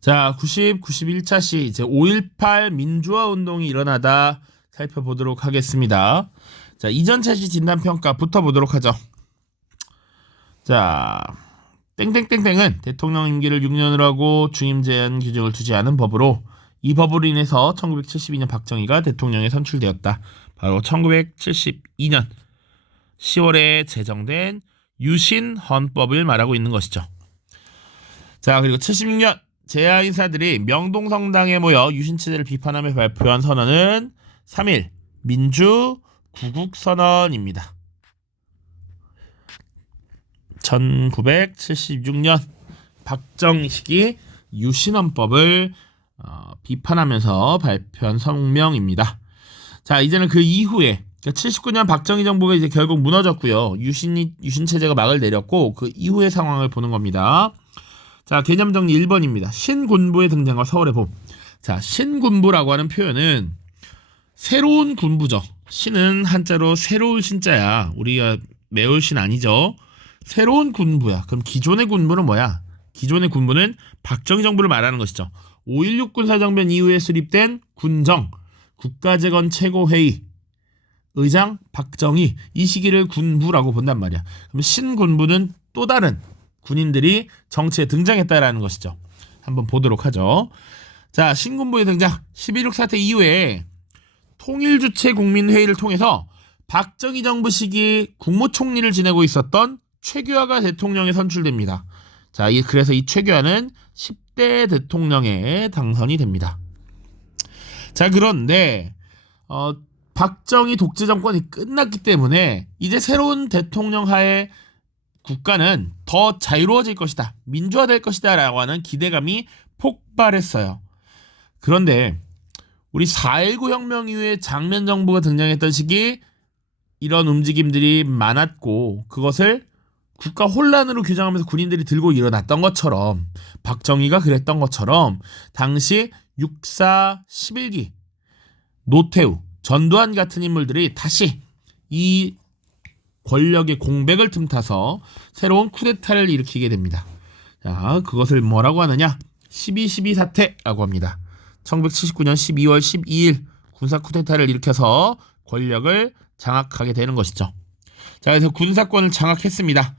자, 91차 시 이제 5.18 민주화 운동이 일어나다 살펴보도록 하겠습니다. 자, 이전 차시 진단평가부터 보도록 하죠. 자, 땡땡땡땡은 대통령 임기를 6년으로 하고 중임 제한 규정을 두지 않은 법으로 이 법으로 인해서 1972년 박정희가 대통령에 선출되었다. 바로 1972년 10월에 제정된 유신 헌법을 말하고 있는 것이죠. 자, 그리고 76년 재야 인사들이 명동성당에 모여 유신체제를 비판하며 발표한 선언은 3.1 민주 구국선언입니다. 1976년 박정희식이 유신헌법을 비판하면서 발표한 성명입니다. 자, 이제는 그 이후에 79년 박정희 정부가 이제 결국 무너졌고요. 유신체제가 막을 내렸고 그 이후의 상황을 보는 겁니다. 자, 개념 정리 1번입니다. 신군부의 등장과 서울의 봄. 자, 신군부라고 하는 표현은 새로운 군부죠. 신은 한자로 새로울 신자야. 우리가 매울 신 아니죠. 새로운 군부야. 그럼 기존의 군부는 뭐야? 기존의 군부는 박정희 정부를 말하는 것이죠. 5.16 군사정변 이후에 수립된 군정, 국가재건 최고회의, 의장 박정희, 이 시기를 군부라고 본단 말이야. 그럼 신군부는 또 다른 군인들이 정치에 등장했다라는 것이죠. 한번 보도록 하죠. 자, 신군부의 등장. 11.6 사태 이후에 통일주체 국민회의를 통해서 박정희 정부 시기 국무총리를 지내고 있었던 최규하가 대통령에 선출됩니다. 자, 그래서 이 최규하는 10대 대통령에 당선이 됩니다. 자, 그런데 박정희 독재 정권이 끝났기 때문에 이제 새로운 대통령 하에 국가는 더 자유로워질 것이다, 민주화될 것이다 라고 하는 기대감이 폭발했어요. 그런데 우리 4.19 혁명 이후에 장면 정부가 등장했던 시기 이런 움직임들이 많았고 그것을 국가 혼란으로 규정하면서 군인들이 들고 일어났던 것처럼, 박정희가 그랬던 것처럼 당시 6.4 11기 노태우, 전두환 같은 인물들이 다시 이 권력의 공백을 틈타서 새로운 쿠데타를 일으키게 됩니다. 자, 그것을 뭐라고 하느냐? 12.12 사태라고 합니다. 1979년 12월 12일 군사 쿠데타를 일으켜서 권력을 장악하게 되는 것이죠. 자, 그래서 군사권을 장악했습니다.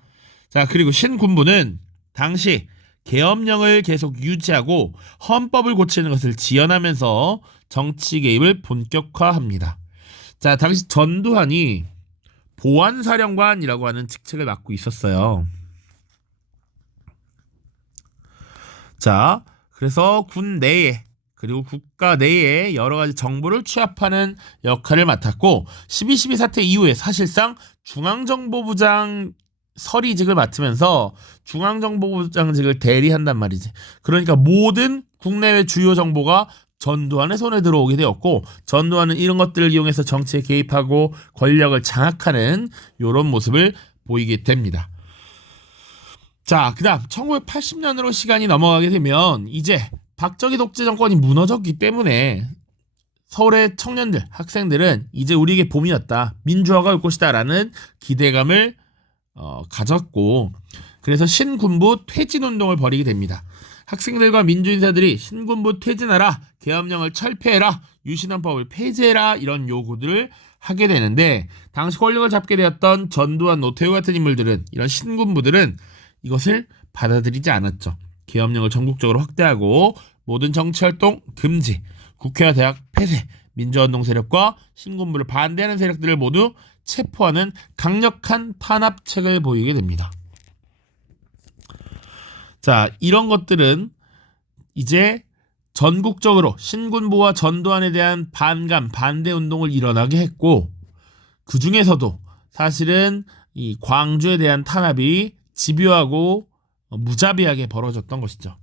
자, 그리고 신군부는 당시 계엄령을 계속 유지하고 헌법을 고치는 것을 지연하면서 정치 개입을 본격화합니다. 자, 당시 전두환이 보안사령관이라고 하는 직책을 맡고 있었어요. 자, 그래서 군 내에 그리고 국가 내에 여러 가지 정보를 취합하는 역할을 맡았고 12.12 사태 이후에 사실상 중앙정보부장 서리직을 맡으면서 중앙정보부장직을 대리한단 말이지. 그러니까 모든 국내외 주요 정보가 전두환의 손에 들어오게 되었고 전두환은 이런 것들을 이용해서 정치에 개입하고 권력을 장악하는 이런 모습을 보이게 됩니다. 자, 그 다음 1980년으로 시간이 넘어가게 되면 이제 박정희 독재 정권이 무너졌기 때문에 서울의 청년들, 학생들은 이제 우리에게 봄이었다, 민주화가 올 것이다 라는 기대감을 가졌고 그래서 신군부 퇴진운동을 벌이게 됩니다. 학생들과 민주인사들이 신군부 퇴진하라, 계엄령을 철폐해라, 유신헌법을 폐지해라 이런 요구들을 하게 되는데 당시 권력을 잡게 되었던 전두환, 노태우 같은 인물들은, 이런 신군부들은 이것을 받아들이지 않았죠. 계엄령을 전국적으로 확대하고 모든 정치활동 금지, 국회와 대학 폐쇄, 민주화운동 세력과 신군부를 반대하는 세력들을 모두 체포하는 강력한 탄압책을 보이게 됩니다. 자, 이런 것들은 이제 전국적으로 신군부와 전두환에 대한 반감, 반대 운동을 일어나게 했고 그 중에서도 사실은 이 광주에 대한 탄압이 집요하고 무자비하게 벌어졌던 것이죠.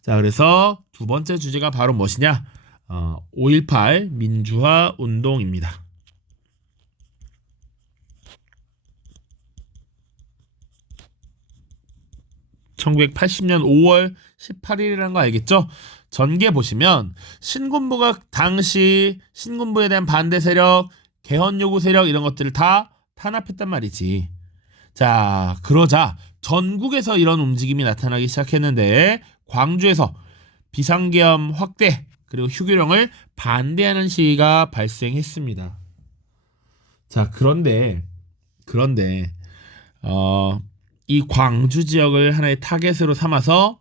자, 그래서 두 번째 주제가 바로 무엇이냐? 5.18 민주화 운동입니다. (1980년 5월 18일이라는 거 알겠죠? 전개 보시면 신군부가 당시 신군부에 대한 반대 세력, 개헌 요구 세력 이런 것들을 다 탄압했단 말이지. 자, 그러자 전국에서 이런 움직임이 나타나기 시작했는데 광주에서 비상계엄 확대 그리고 휴교령을 반대하는 시위가 발생했습니다. 자, 그런데 이 광주 지역을 하나의 타겟으로 삼아서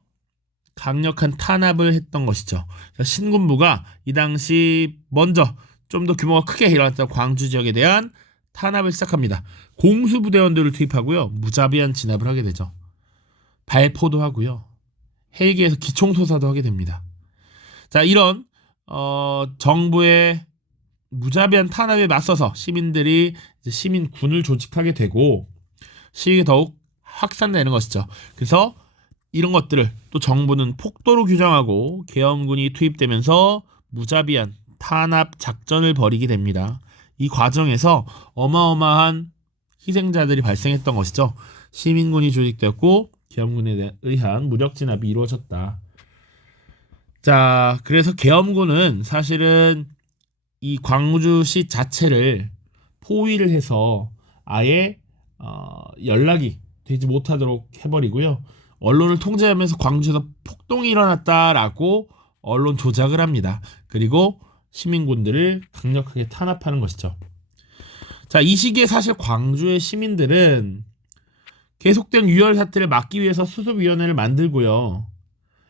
강력한 탄압을 했던 것이죠. 신군부가 이 당시 먼저 좀 더 규모가 크게 일어났던 광주 지역에 대한 탄압을 시작합니다. 공수부대원들을 투입하고요. 무자비한 진압을 하게 되죠. 발포도 하고요. 헬기에서 기총소사도 하게 됩니다. 자, 이런 정부의 무자비한 탄압에 맞서서 시민들이 이제 시민군을 조직하게 되고 시위가 더욱 확산되는 것이죠. 그래서 이런 것들을 또 정부는 폭도로 규정하고 계엄군이 투입되면서 무자비한 탄압 작전을 벌이게 됩니다. 이 과정에서 어마어마한 희생자들이 발생했던 것이죠. 시민군이 조직되었고 계엄군에 의한 무력 진압이 이루어졌다. 자, 그래서 계엄군은 사실은 이 광주시 자체를 포위를 해서 아예 연락이 되지 못하도록 해버리고요. 언론을 통제하면서 광주에서 폭동이 일어났다라고 언론 조작을 합니다. 그리고 시민군들을 강력하게 탄압하는 것이죠. 자, 이 시기에 사실 광주의 시민들은 계속된 유혈 사태를 막기 위해서 수습위원회를 만들고요.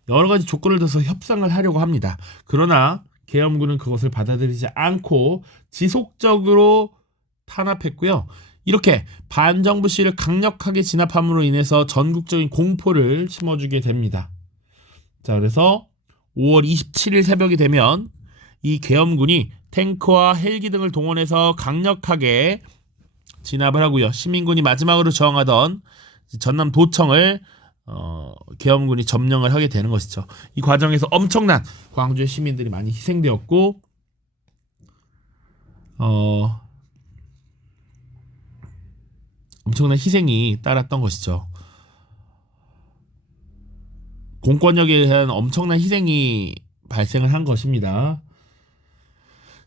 여러 가지 조건을 둬서 협상을 하려고 합니다. 그러나 계엄군은 그것을 받아들이지 않고 지속적으로 탄압했고요. 이렇게 반정부 시위를 강력하게 진압함으로 인해서 전국적인 공포를 심어주게 됩니다. 자, 그래서 5월 27일 새벽이 되면 이 계엄군이 탱크와 헬기 등을 동원해서 강력하게 진압을 하고요. 시민군이 마지막으로 저항하던 전남 도청을 계엄군이 점령을 하게 되는 것이죠. 이 과정에서 엄청난 광주의 시민들이 많이 희생되었고 엄청난 희생이 따랐던 것이죠. 공권력에 대한 엄청난 희생이 발생을 한 것입니다.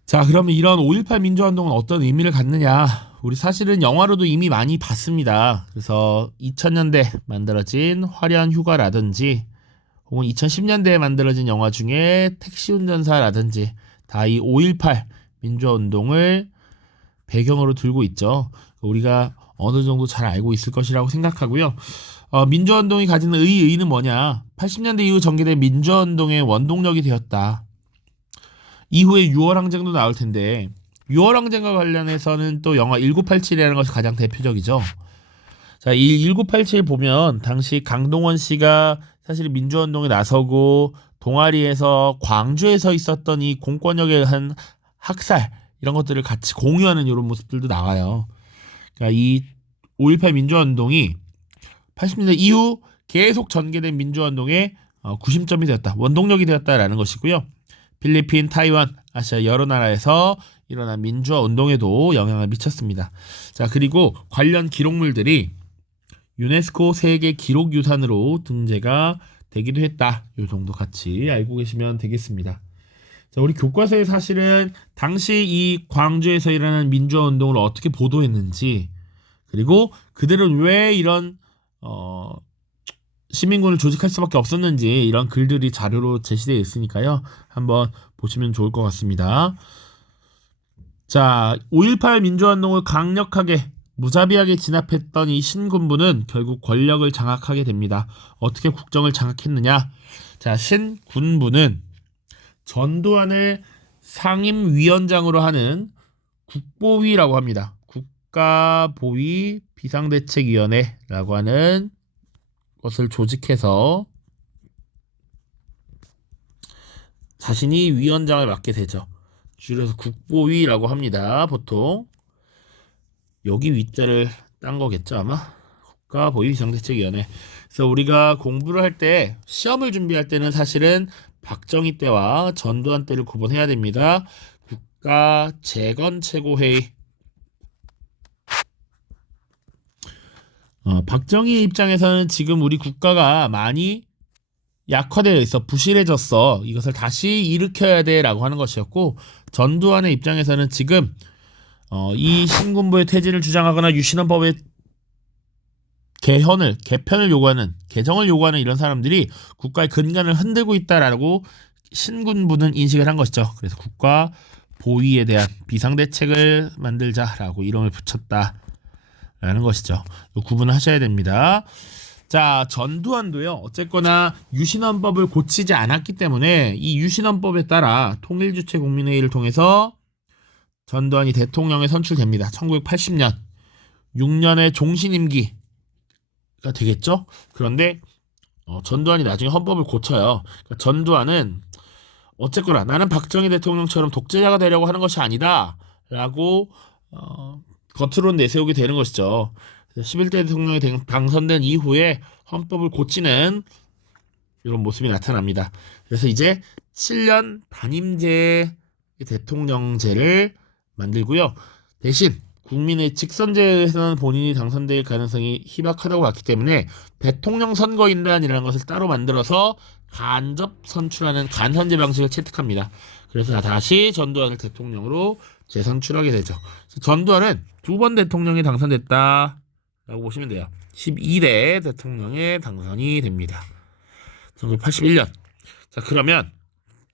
자, 그러면 이런 5.18 민주화운동은 어떤 의미를 갖느냐? 우리 사실은 영화로도 이미 많이 봤습니다. 그래서 2000년대 만들어진 화려한 휴가라든지 혹은 2010년대에 만들어진 영화 중에 택시운전사라든지 다 이 5.18 민주화운동을 배경으로 들고 있죠. 우리가 어느 정도 잘 알고 있을 것이라고 생각하고요. 민주화운동이 가지는 의의는 뭐냐? 80년대 이후 전개된 민주화운동의 원동력이 되었다. 이후에 6월 항쟁도 나올 텐데 6월 항쟁과 관련해서는 또 영화 1987이라는 것이 가장 대표적이죠. 자, 이 1987 보면 당시 강동원 씨가 사실 민주화운동에 나서고 동아리에서 광주에서 있었던 이 공권력에 의한 학살 이런 것들을 같이 공유하는 이런 모습들도 나와요. 그러니까 이 5.18 민주화운동이 80년대 이후 계속 전개된 민주화운동의 구심점이 되었다. 원동력이 되었다라는 것이고요. 필리핀, 타이완, 아시아 여러 나라에서 일어난 민주화 운동에도 영향을 미쳤습니다. 자, 그리고 관련 기록물들이 유네스코 세계 기록유산으로 등재가 되기도 했다. 이 정도 같이 알고 계시면 되겠습니다. 자, 우리 교과서에 사실은 당시 이 광주에서 일어난 민주화 운동을 어떻게 보도했는지 그리고 그들은 왜 이런 시민군을 조직할 수밖에 없었는지 이런 글들이 자료로 제시되어 있으니까요. 한번 보시면 좋을 것 같습니다. 자, 5.18 민주화운동을 강력하게 무자비하게 진압했던 이 신군부는 결국 권력을 장악하게 됩니다. 어떻게 국정을 장악했느냐? 자, 신군부는 전두환을 상임위원장으로 하는 국보위라고 합니다. 국가보위 비상대책위원회라고 하는 것을 조직해서 자신이 위원장을 맡게 되죠. 줄여서 국보위라고 합니다. 보통 여기 위자를 딴 거겠죠 아마. 국가보위 비상대책위원회. 그래서 우리가 공부를 할 때 시험을 준비할 때는 사실은 박정희 때와 전두환 때를 구분해야 됩니다. 국가재건최고회의. 박정희 입장에서는 지금 우리 국가가 많이 약화되어 있어, 부실해졌어, 이것을 다시 일으켜야 돼 라고 하는 것이었고, 전두환의 입장에서는 지금 이 신군부의 퇴진을 주장하거나 유신헌법에 개편을 요구하는, 개정을 요구하는 이런 사람들이 국가의 근간을 흔들고 있다라고 신군부는 인식을 한 것이죠. 그래서 국가 보위에 대한 비상대책을 만들자라고 이름을 붙였다라는 것이죠. 이 구분을 하셔야 됩니다. 자, 전두환도요. 어쨌거나 유신헌법을 고치지 않았기 때문에 이 유신헌법에 따라 통일주체 국민회의를 통해서 전두환이 대통령에 선출됩니다. 1980년 6년의 종신임기가 되겠죠. 그런데 전두환이 나중에 헌법을 고쳐요. 그러니까 전두환은 어쨌거나 나는 박정희 대통령처럼 독재자가 되려고 하는 것이 아니다 라고 겉으로는 내세우게 되는 것이죠. 11대 대통령이 당선된 이후에 헌법을 고치는 이런 모습이 나타납니다. 그래서 이제 7년 단임제 대통령제를 만들고요. 대신 국민의 직선제에서는 본인이 당선될 가능성이 희박하다고 봤기 때문에 대통령 선거인단이라는 것을 따로 만들어서 간접 선출하는 간선제 방식을 채택합니다. 그래서 다시 전두환을 대통령으로 재선출하게 되죠. 전두환은 두 번 대통령에 당선됐다 라고 보시면 돼요. 12대 대통령에 당선이 됩니다. 1981년. 자, 그러면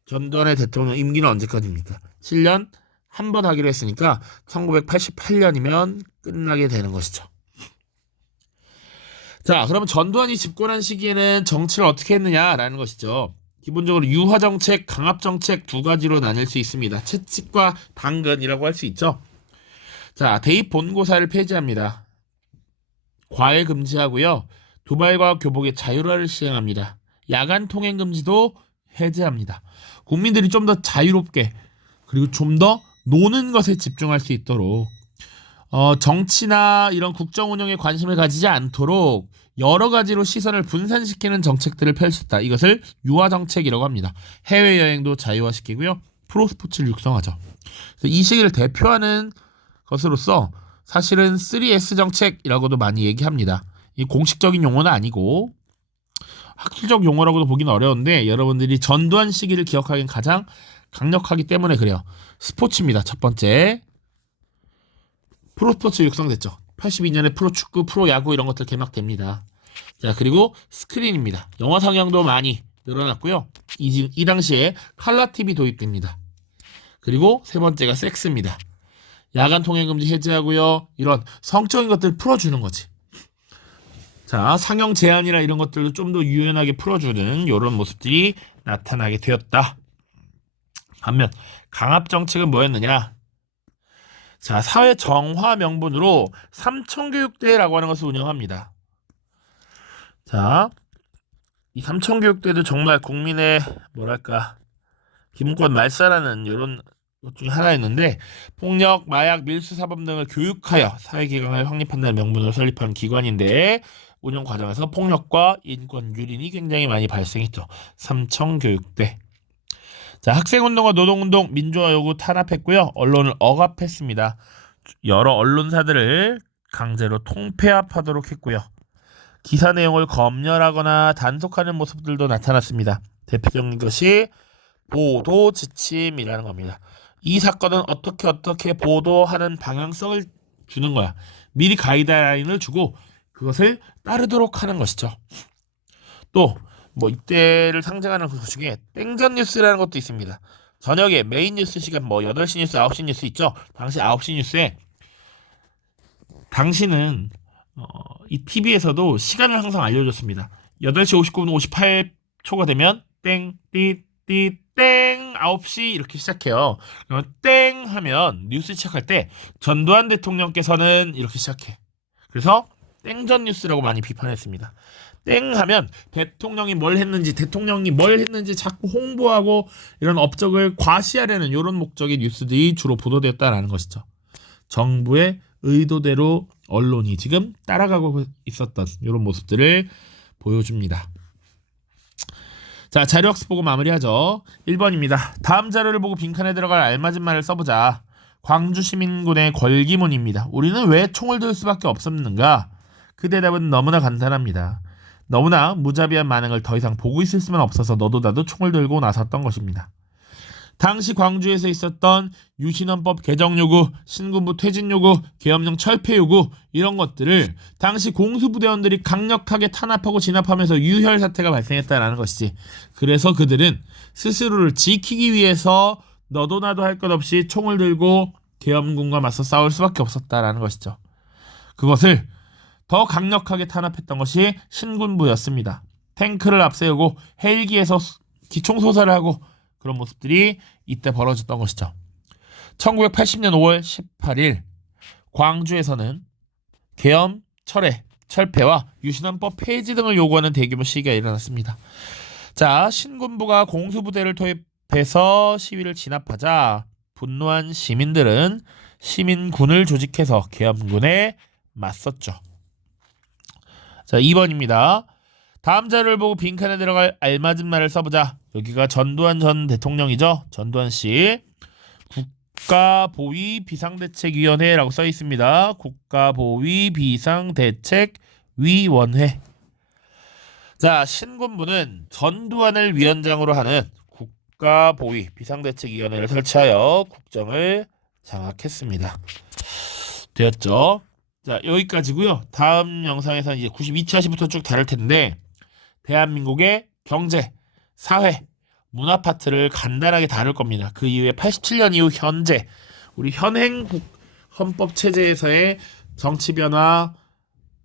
전두환의 대통령 임기는 언제까지입니까? 7년 한 번 하기로 했으니까 1988년이면 끝나게 되는 것이죠. 자, 그러면 전두환이 집권한 시기에는 정치를 어떻게 했느냐라는 것이죠. 기본적으로 유화정책, 강압정책 두 가지로 나뉠 수 있습니다. 채찍과 당근이라고 할 수 있죠. 자, 대입 본고사를 폐지합니다. 과외 금지하고요. 도발과 교복의 자율화를 시행합니다. 야간 통행 금지도 해제합니다. 국민들이 좀 더 자유롭게 그리고 좀 더 노는 것에 집중할 수 있도록 정치나 이런 국정 운영에 관심을 가지지 않도록 여러 가지로 시선을 분산시키는 정책들을 펼쳤다. 이것을 유화 정책이라고 합니다. 해외여행도 자유화시키고요. 프로스포츠를 육성하죠. 이 시기를 대표하는 것으로서 사실은 3S 정책이라고도 많이 얘기합니다. 이 공식적인 용어는 아니고 학술적 용어라고도 보기는 어려운데 여러분들이 전두환 시기를 기억하기엔 가장 강력하기 때문에 그래요. 스포츠입니다. 첫 번째. 프로스포츠 육성됐죠. 82년에 프로축구, 프로야구 이런 것들 개막됩니다. 자, 그리고 스크린입니다. 영화 상영도 많이 늘어났고요. 이 당시에 칼라 TV 도입됩니다. 그리고 세 번째가 섹스입니다. 야간 통행 금지 해제하고요. 이런 성적인 것들 풀어주는 거지. 자, 상영 제한이나 이런 것들도 좀 더 유연하게 풀어주는 이런 모습들이 나타나게 되었다. 반면 강압 정책은 뭐였느냐? 자, 사회 정화 명분으로 삼청교육대라고 하는 것을 운영합니다. 자, 이 삼청교육대도 정말 국민의 뭐랄까 기본권 말살하는 이런 것 중에 하나였는데 폭력, 마약, 밀수사범 등을 교육하여 사회기강을 확립한다는 명분으로 설립한 기관인데 운영 과정에서 폭력과 인권 유린이 굉장히 많이 발생했죠. 삼청교육대. 자, 학생운동과 노동운동, 민주화 요구 탄압했고요. 언론을 억압했습니다. 여러 언론사들을 강제로 통폐합하도록 했고요. 기사 내용을 검열하거나 단속하는 모습들도 나타났습니다. 대표적인 것이 보도 지침이라는 겁니다. 이 사건은 어떻게 보도하는 방향성을 주는 거야. 미리 가이드라인을 주고 그것을 따르도록 하는 것이죠. 또 이때를 상징하는 그 중에 땡전 뉴스라는 것도 있습니다. 저녁에 메인 뉴스 시간 8시 뉴스, 9시 뉴스 있죠. 당시 9시 뉴스에 당시는 이 TV에서도 시간을 항상 알려줬습니다. 8시 59분 58초가 되면 땡, 띠, 땡 9시 이렇게 시작해요. 그러면 땡 하면 뉴스 시작할 때 전두환 대통령께서는 이렇게 시작해. 그래서 땡전 뉴스라고 많이 비판했습니다. 땡 하면 대통령이 뭘 했는지 자꾸 홍보하고 이런 업적을 과시하려는 이런 목적의 뉴스들이 주로 보도되었다라는 것이죠. 정부의 의도대로 언론이 지금 따라가고 있었던 이런 모습들을 보여줍니다. 자, 자료학습 보고 마무리하죠. 1번입니다. 다음 자료를 보고 빈칸에 들어갈 알맞은 말을 써보자. 광주시민군의 걸기문입니다. 우리는 왜 총을 들 수밖에 없었는가? 그 대답은 너무나 간단합니다. 너무나 무자비한 만행을 더 이상 보고 있을 수만 없어서 너도 나도 총을 들고 나섰던 것입니다. 당시 광주에서 있었던 유신헌법 개정 요구, 신군부 퇴진 요구, 계엄령 철폐 요구 이런 것들을 당시 공수부대원들이 강력하게 탄압하고 진압하면서 유혈 사태가 발생했다라는 것이지. 그래서 그들은 스스로를 지키기 위해서 너도 나도 할 것 없이 총을 들고 계엄군과 맞서 싸울 수밖에 없었다라는 것이죠. 그것을 더 강력하게 탄압했던 것이 신군부였습니다. 탱크를 앞세우고 헬기에서 기총소사를 하고 그런 모습들이 이때 벌어졌던 것이죠. 1980년 5월 18일 광주에서는 계엄, 철폐와 유신헌법 폐지 등을 요구하는 대규모 시위가 일어났습니다. 자, 신군부가 공수부대를 투입해서 시위를 진압하자 분노한 시민들은 시민군을 조직해서 계엄군에 맞섰죠. 자, 2번입니다. 다음 자료를 보고 빈칸에 들어갈 알맞은 말을 써보자. 여기가 전두환 전 대통령이죠. 전두환 씨. 국가보위 비상대책위원회라고 써 있습니다. 국가보위 비상대책위원회. 자, 신군부는 전두환을 위원장으로 하는 국가보위 비상대책위원회를 설치하여 국정을 장악했습니다. 되었죠? 자, 여기까지고요. 다음 영상에서는 이제 92차 시부터 쭉 다룰 텐데 대한민국의 경제, 사회, 문화 파트를 간단하게 다룰 겁니다. 그 이후에 87년 이후 현재 우리 현행 헌법 체제에서의 정치 변화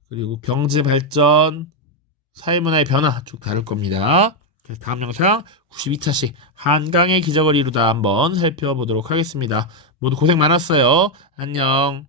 그리고 경제 발전, 사회 문화의 변화 쭉 다룰 겁니다. 그래서 다음 영상 92차씩 한강의 기적을 이루다 한번 살펴보도록 하겠습니다. 모두 고생 많았어요. 안녕.